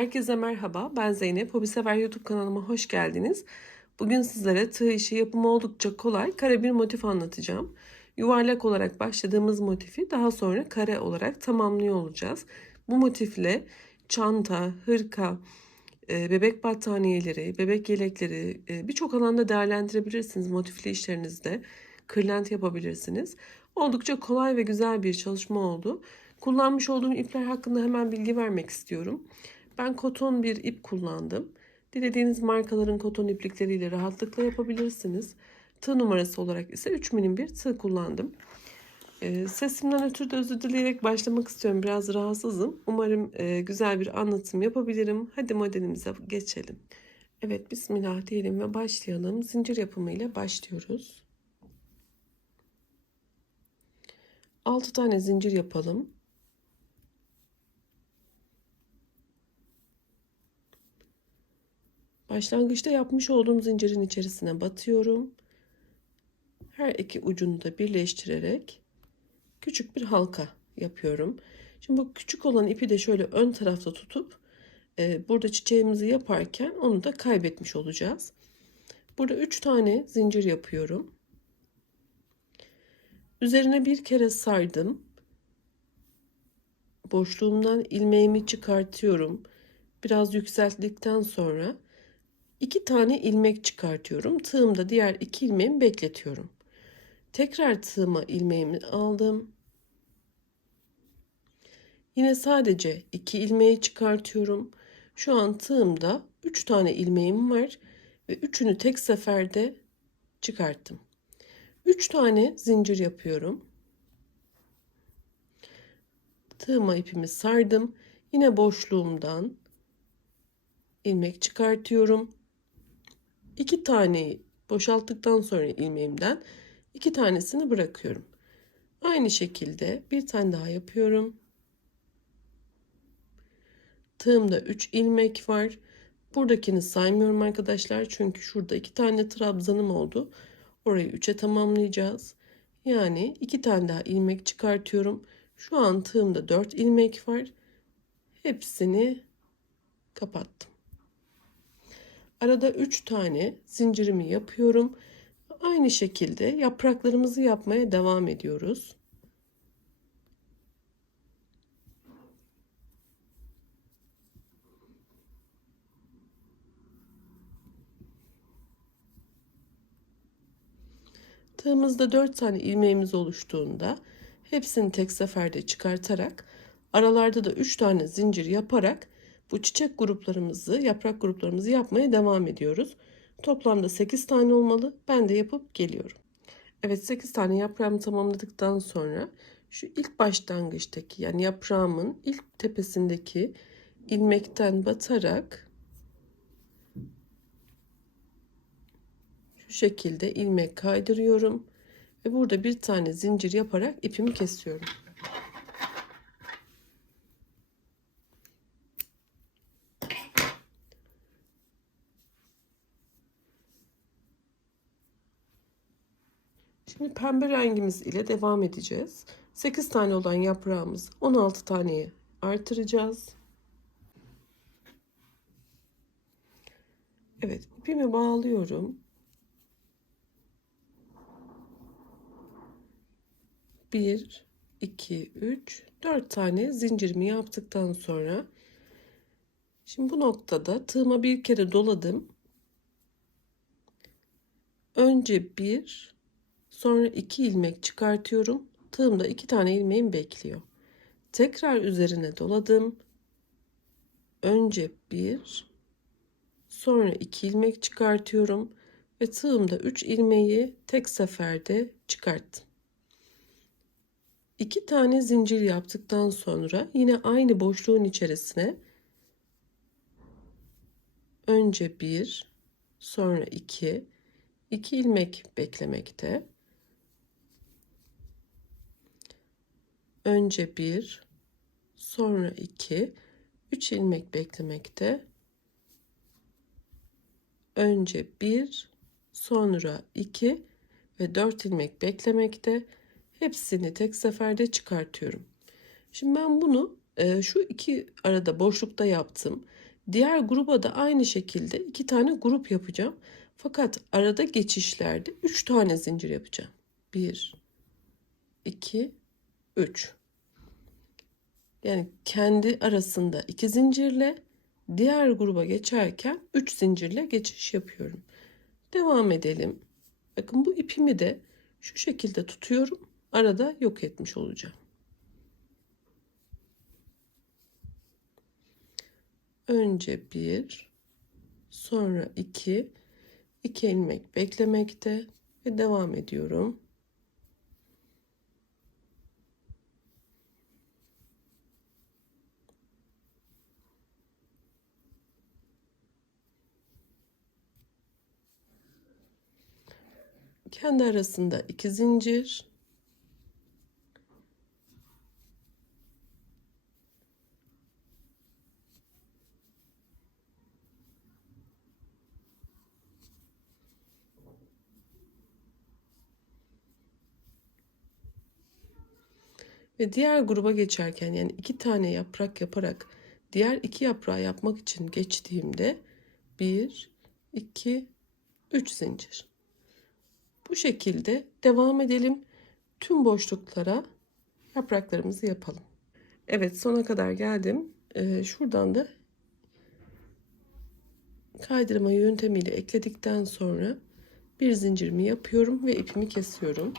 Herkese merhaba. Ben Zeynep. Hobi Sever YouTube kanalıma hoş geldiniz. Bugün sizlere tığ işi yapımı oldukça kolay kare bir motif anlatacağım. Yuvarlak olarak başladığımız motifi daha sonra kare olarak tamamlıyor olacağız. Bu motifle çanta, hırka, e, bebek battaniyeleri, bebek yelekleri e, birçok alanda değerlendirebilirsiniz motifli işlerinizde. Kırlent yapabilirsiniz. Oldukça kolay ve güzel bir çalışma oldu. Kullanmış olduğum ipler hakkında hemen bilgi vermek istiyorum. Ben koton bir ip kullandım. Dilediğiniz markaların koton iplikleriyle rahatlıkla yapabilirsiniz. Tığ numarası olarak ise 3 milim bir tığ kullandım. Ee, sesimden ötürü de özür dileyerek başlamak istiyorum. Biraz rahatsızım. Umarım e, güzel bir anlatım yapabilirim. Hadi modelimize geçelim. Evet bismillah diyelim ve başlayalım. Zincir yapımıyla başlıyoruz. 6 tane zincir yapalım. Başlangıçta yapmış olduğum zincirin içerisine batıyorum. Her iki ucunu da birleştirerek küçük bir halka yapıyorum. Şimdi bu küçük olan ipi de şöyle ön tarafta tutup e, burada çiçeğimizi yaparken onu da kaybetmiş olacağız. Burada 3 tane zincir yapıyorum. Üzerine bir kere sardım. Boşluğumdan ilmeğimi çıkartıyorum. Biraz yükselttikten sonra iki tane ilmek çıkartıyorum. Tığımda diğer iki ilmeğimi bekletiyorum. Tekrar tığıma ilmeğimi aldım. Yine sadece iki ilmeği çıkartıyorum. Şu an tığımda üç tane ilmeğim var ve üçünü tek seferde çıkarttım. Üç tane zincir yapıyorum. Tığıma ipimi sardım. Yine boşluğumdan ilmek çıkartıyorum. İki tane boşalttıktan sonra ilmeğimden iki tanesini bırakıyorum. Aynı şekilde bir tane daha yapıyorum. Tığımda 3 ilmek var. Buradakini saymıyorum arkadaşlar. Çünkü şurada iki tane trabzanım oldu. Orayı 3'e tamamlayacağız. Yani iki tane daha ilmek çıkartıyorum. Şu an tığımda 4 ilmek var. Hepsini kapattım. Arada 3 tane zincirimi yapıyorum. Aynı şekilde yapraklarımızı yapmaya devam ediyoruz. Tığımızda 4 tane ilmeğimiz oluştuğunda hepsini tek seferde çıkartarak aralarda da 3 tane zincir yaparak bu çiçek gruplarımızı, yaprak gruplarımızı yapmaya devam ediyoruz. Toplamda 8 tane olmalı. Ben de yapıp geliyorum. Evet 8 tane yaprağımı tamamladıktan sonra şu ilk başlangıçtaki yani yaprağımın ilk tepesindeki ilmekten batarak şu şekilde ilmek kaydırıyorum ve burada bir tane zincir yaparak ipimi kesiyorum. Şimdi pembe rengimiz ile devam edeceğiz. 8 tane olan yaprağımız 16 taneye artıracağız. Evet ipimi bağlıyorum. Bir, iki, üç, dört tane zincirimi yaptıktan sonra şimdi bu noktada tığıma bir kere doladım. Önce bir, Sonra iki ilmek çıkartıyorum. Tığımda iki tane ilmeğim bekliyor. Tekrar üzerine doladım. Önce bir, sonra iki ilmek çıkartıyorum ve tığımda üç ilmeği tek seferde çıkarttım. İki tane zincir yaptıktan sonra yine aynı boşluğun içerisine önce bir, sonra iki, iki ilmek beklemekte. Önce bir, sonra iki, üç ilmek beklemekte. Önce bir, sonra iki ve dört ilmek beklemekte. Hepsini tek seferde çıkartıyorum. Şimdi ben bunu e, şu iki arada boşlukta yaptım. Diğer gruba da aynı şekilde iki tane grup yapacağım. Fakat arada geçişlerde üç tane zincir yapacağım. Bir, iki, üç. Yani kendi arasında iki zincirle diğer gruba geçerken üç zincirle geçiş yapıyorum. Devam edelim. Bakın bu ipimi de şu şekilde tutuyorum. Arada yok etmiş olacağım. Önce bir, sonra iki, iki ilmek beklemekte ve devam ediyorum. Kendi arasında iki zincir ve diğer gruba geçerken yani iki tane yaprak yaparak diğer iki yaprağı yapmak için geçtiğimde bir, iki, üç zincir. Bu şekilde devam edelim. Tüm boşluklara yapraklarımızı yapalım. Evet sona kadar geldim. Ee, şuradan da kaydırma yöntemiyle ekledikten sonra bir zincirimi yapıyorum ve ipimi kesiyorum.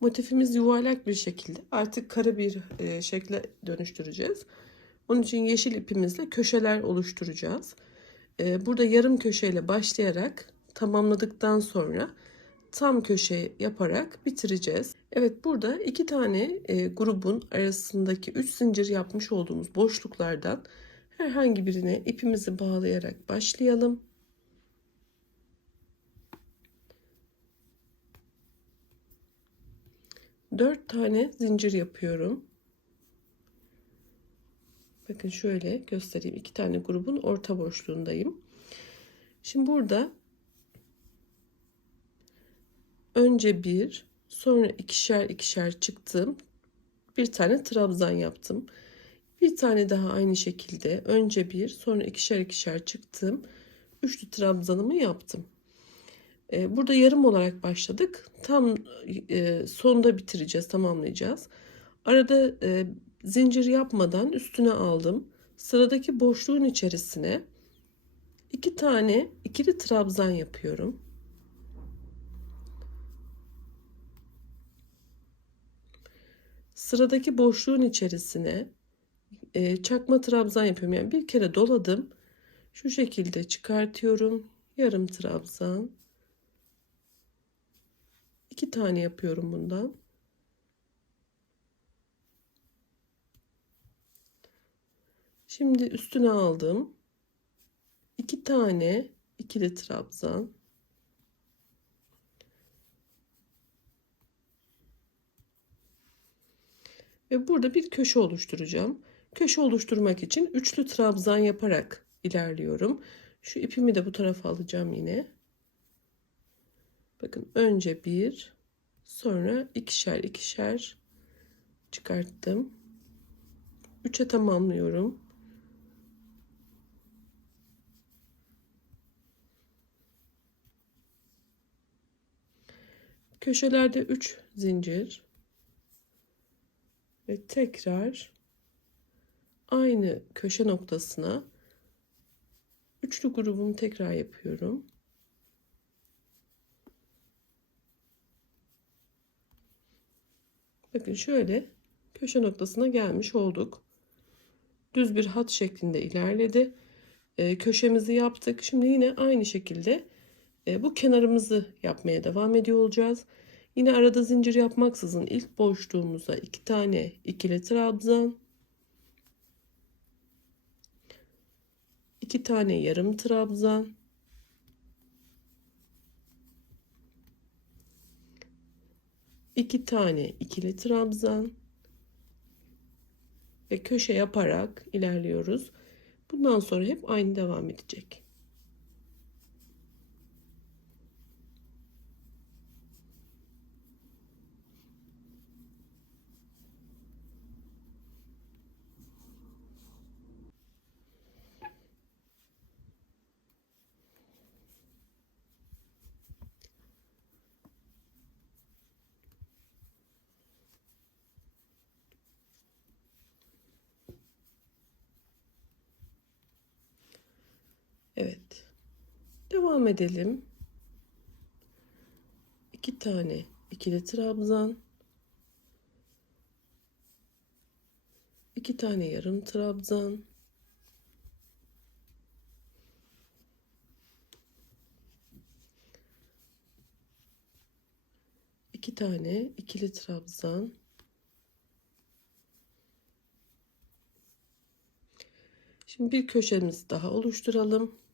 Motifimiz yuvarlak bir şekilde artık kara bir e, şekle dönüştüreceğiz. Onun için yeşil ipimizle köşeler oluşturacağız. Ee, burada yarım köşeyle başlayarak tamamladıktan sonra tam köşe yaparak bitireceğiz. Evet burada iki tane e, grubun arasındaki üç zincir yapmış olduğumuz boşluklardan herhangi birine ipimizi bağlayarak başlayalım. Dört tane zincir yapıyorum. Bakın şöyle göstereyim. iki tane grubun orta boşluğundayım. Şimdi burada önce bir, sonra ikişer ikişer çıktım. Bir tane trabzan yaptım. Bir tane daha aynı şekilde önce bir, sonra ikişer ikişer çıktım. Üçlü trabzanımı yaptım. Ee, burada yarım olarak başladık. Tam e, sonda bitireceğiz, tamamlayacağız. Arada e, zincir yapmadan üstüne aldım. Sıradaki boşluğun içerisine iki tane ikili trabzan yapıyorum. Sıradaki boşluğun içerisine e, çakma trabzan yapıyorum. Yani bir kere doladım. Şu şekilde çıkartıyorum. Yarım trabzan. İki tane yapıyorum bundan. Şimdi üstüne aldım. iki tane ikili trabzan. Ve burada bir köşe oluşturacağım. Köşe oluşturmak için üçlü trabzan yaparak ilerliyorum. Şu ipimi de bu tarafa alacağım yine. Bakın önce bir, sonra ikişer ikişer çıkarttım. Üçe tamamlıyorum. Köşelerde 3 zincir ve tekrar aynı köşe noktasına üçlü grubumu tekrar yapıyorum. Bakın şöyle köşe noktasına gelmiş olduk. Düz bir hat şeklinde ilerledi. Ee, köşemizi yaptık. Şimdi yine aynı şekilde e, bu kenarımızı yapmaya devam ediyor olacağız. Yine arada zincir yapmaksızın ilk boşluğumuza iki tane ikili trabzan, iki tane yarım trabzan, iki tane ikili trabzan ve köşe yaparak ilerliyoruz. Bundan sonra hep aynı devam edecek. Evet. Devam edelim. İki tane ikili trabzan. iki tane yarım trabzan. iki tane ikili trabzan. Şimdi bir köşemizi daha oluşturalım.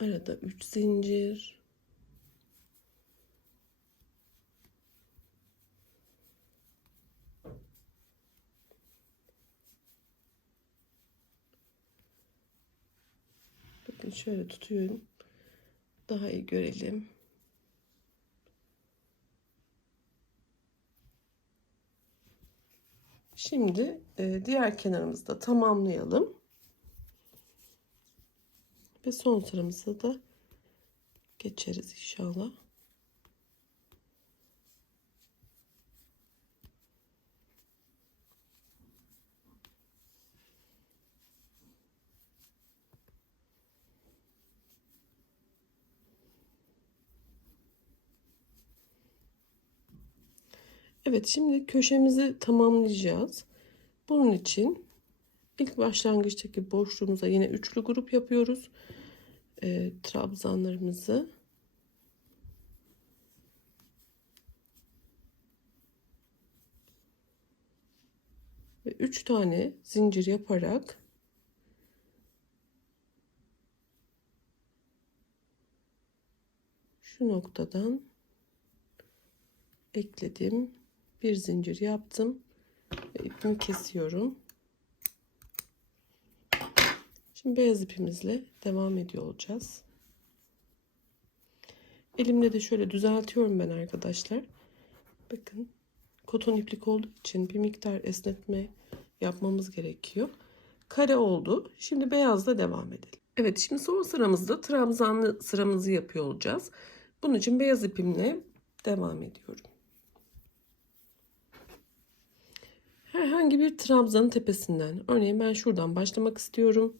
Arada 3 zincir. Bakın şöyle tutuyorum. Daha iyi görelim. Şimdi e, diğer kenarımızı da tamamlayalım. Ve son sıramıza da geçeriz inşallah. Evet şimdi köşemizi tamamlayacağız. Bunun için ilk başlangıçtaki boşluğumuza yine üçlü grup yapıyoruz. E, trabzanlarımızı. Ve üç tane zincir yaparak şu noktadan ekledim. Bir zincir yaptım ve ipimi kesiyorum şimdi beyaz ipimizle devam ediyor olacağız. Elimle de şöyle düzeltiyorum ben arkadaşlar. Bakın koton iplik olduğu için bir miktar esnetme yapmamız gerekiyor. Kare oldu. Şimdi beyazla devam edelim. Evet şimdi son sıramızda trabzanlı sıramızı yapıyor olacağız. Bunun için beyaz ipimle devam ediyorum. Herhangi bir trabzanın tepesinden örneğin ben şuradan başlamak istiyorum.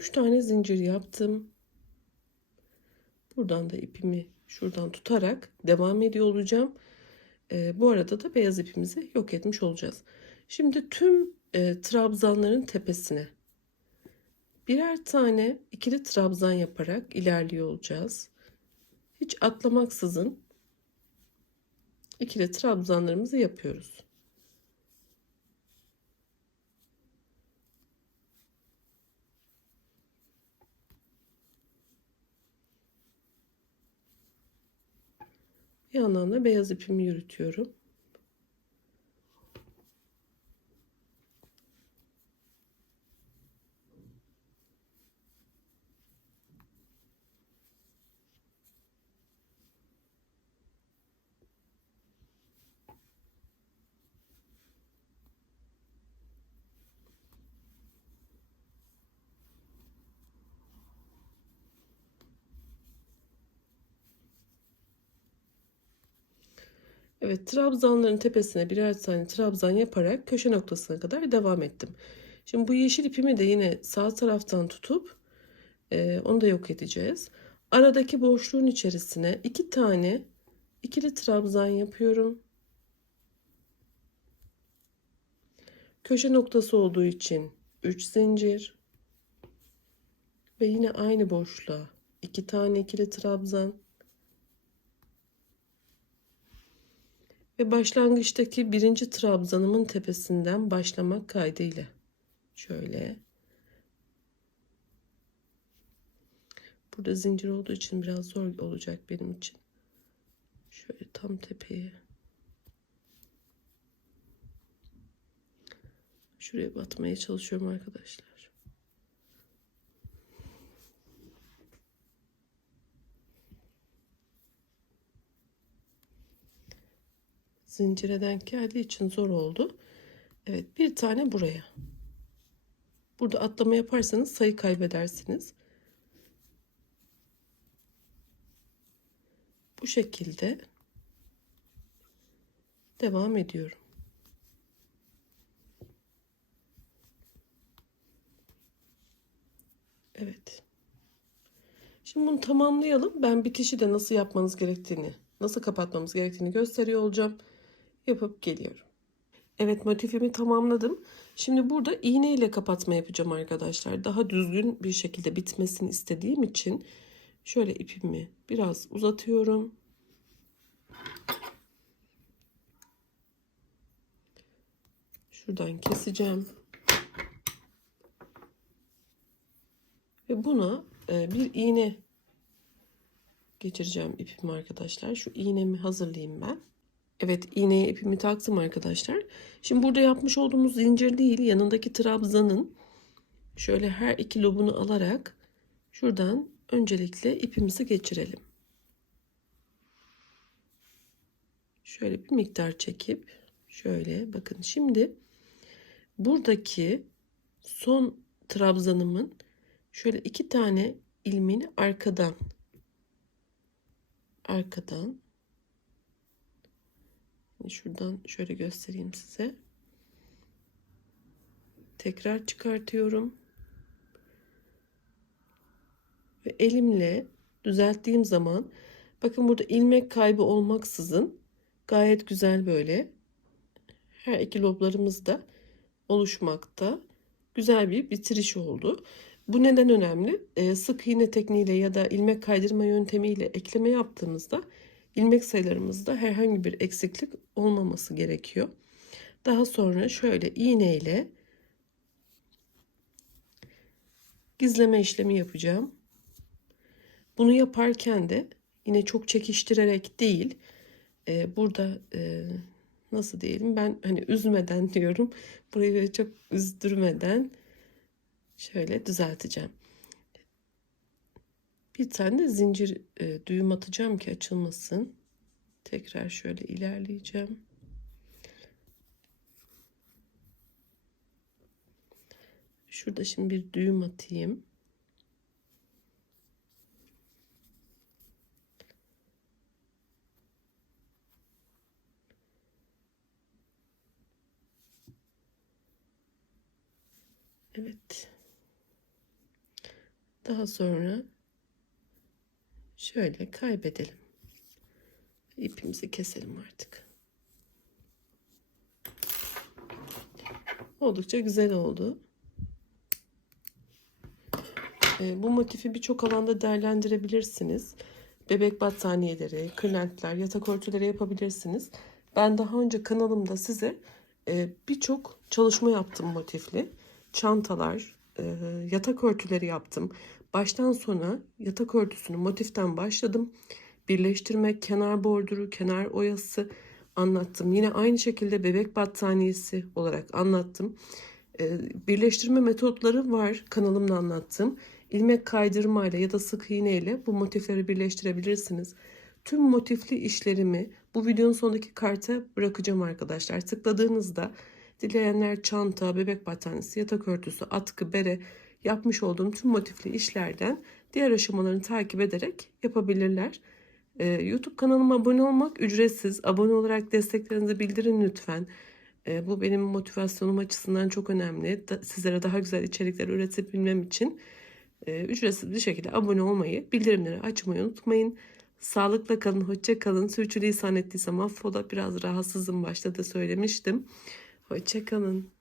Üç tane zincir yaptım. Buradan da ipimi şuradan tutarak devam ediyor olacağım. Ee, bu arada da beyaz ipimizi yok etmiş olacağız. Şimdi tüm e, trabzanların tepesine birer tane ikili trabzan yaparak ilerliyor olacağız. Hiç atlamaksızın ikili trabzanlarımızı yapıyoruz. Yandan da beyaz ipimi yürütüyorum. Evet trabzanların tepesine birer tane trabzan yaparak köşe noktasına kadar devam ettim. Şimdi bu yeşil ipimi de yine sağ taraftan tutup e, onu da yok edeceğiz. Aradaki boşluğun içerisine iki tane ikili trabzan yapıyorum. Köşe noktası olduğu için 3 zincir ve yine aynı boşluğa iki tane ikili trabzan Ve başlangıçtaki birinci trabzanımın tepesinden başlamak kaydıyla. Şöyle. Burada zincir olduğu için biraz zor olacak benim için. Şöyle tam tepeye. Şuraya batmaya çalışıyorum arkadaşlar. Zincire denk geldiği için zor oldu. Evet bir tane buraya. Burada atlama yaparsanız sayı kaybedersiniz. Bu şekilde devam ediyorum. Evet. Şimdi bunu tamamlayalım. Ben bitişi de nasıl yapmanız gerektiğini, nasıl kapatmamız gerektiğini gösteriyor olacağım. Yapıp geliyorum. Evet motifimi tamamladım. Şimdi burada iğne ile kapatma yapacağım arkadaşlar. Daha düzgün bir şekilde bitmesini istediğim için şöyle ipimi biraz uzatıyorum. Şuradan keseceğim. Ve buna e, bir iğne geçireceğim ipimi arkadaşlar. Şu iğnemi hazırlayayım ben. Evet iğneye ipimi taktım arkadaşlar. Şimdi burada yapmış olduğumuz zincir değil yanındaki trabzanın şöyle her iki lobunu alarak şuradan öncelikle ipimizi geçirelim. Şöyle bir miktar çekip şöyle bakın şimdi buradaki son trabzanımın şöyle iki tane ilmeğini arkadan arkadan şuradan şöyle göstereyim size tekrar çıkartıyorum ve elimle düzelttiğim zaman bakın burada ilmek kaybı olmaksızın gayet güzel böyle her iki loblarımız da oluşmakta güzel bir bitiriş oldu. Bu neden önemli? Ee, sık iğne tekniğiyle ya da ilmek kaydırma yöntemiyle ekleme yaptığımızda ilmek sayılarımızda herhangi bir eksiklik olmaması gerekiyor. Daha sonra şöyle iğne ile gizleme işlemi yapacağım. Bunu yaparken de yine çok çekiştirerek değil, e, burada e, nasıl diyelim ben hani üzmeden diyorum. Burayı çok üzdürmeden şöyle düzelteceğim. Bir tane de zincir e, düğüm atacağım ki açılmasın. Tekrar şöyle ilerleyeceğim. Şurada şimdi bir düğüm atayım. Evet. Daha sonra şöyle kaybedelim. İpimizi keselim artık. Oldukça güzel oldu. Ee, bu motifi birçok alanda değerlendirebilirsiniz. Bebek battaniyeleri, kırlentler, yatak örtüleri yapabilirsiniz. Ben daha önce kanalımda size e, birçok çalışma yaptım motifli. Çantalar, e, yatak örtüleri yaptım. Baştan sona yatak örtüsünü motiften başladım. Birleştirme, kenar borduru, kenar oyası anlattım. Yine aynı şekilde bebek battaniyesi olarak anlattım. Ee, birleştirme metotları var kanalımda anlattım. İlmek kaydırma ile ya da sık iğne ile bu motifleri birleştirebilirsiniz. Tüm motifli işlerimi bu videonun sonundaki karta bırakacağım arkadaşlar. Tıkladığınızda dileyenler çanta, bebek battaniyesi, yatak örtüsü, atkı, bere yapmış olduğum tüm motifli işlerden diğer aşamalarını takip ederek yapabilirler. Ee, YouTube kanalıma abone olmak ücretsiz. Abone olarak desteklerinizi bildirin lütfen. Ee, bu benim motivasyonum açısından çok önemli. Da, sizlere daha güzel içerikler üretebilmem için e, ücretsiz bir şekilde abone olmayı, bildirimleri açmayı unutmayın. Sağlıkla kalın, hoşça kalın. Sürçülisan ettiysem affola. Biraz rahatsızım başta da söylemiştim. Hoşça kalın.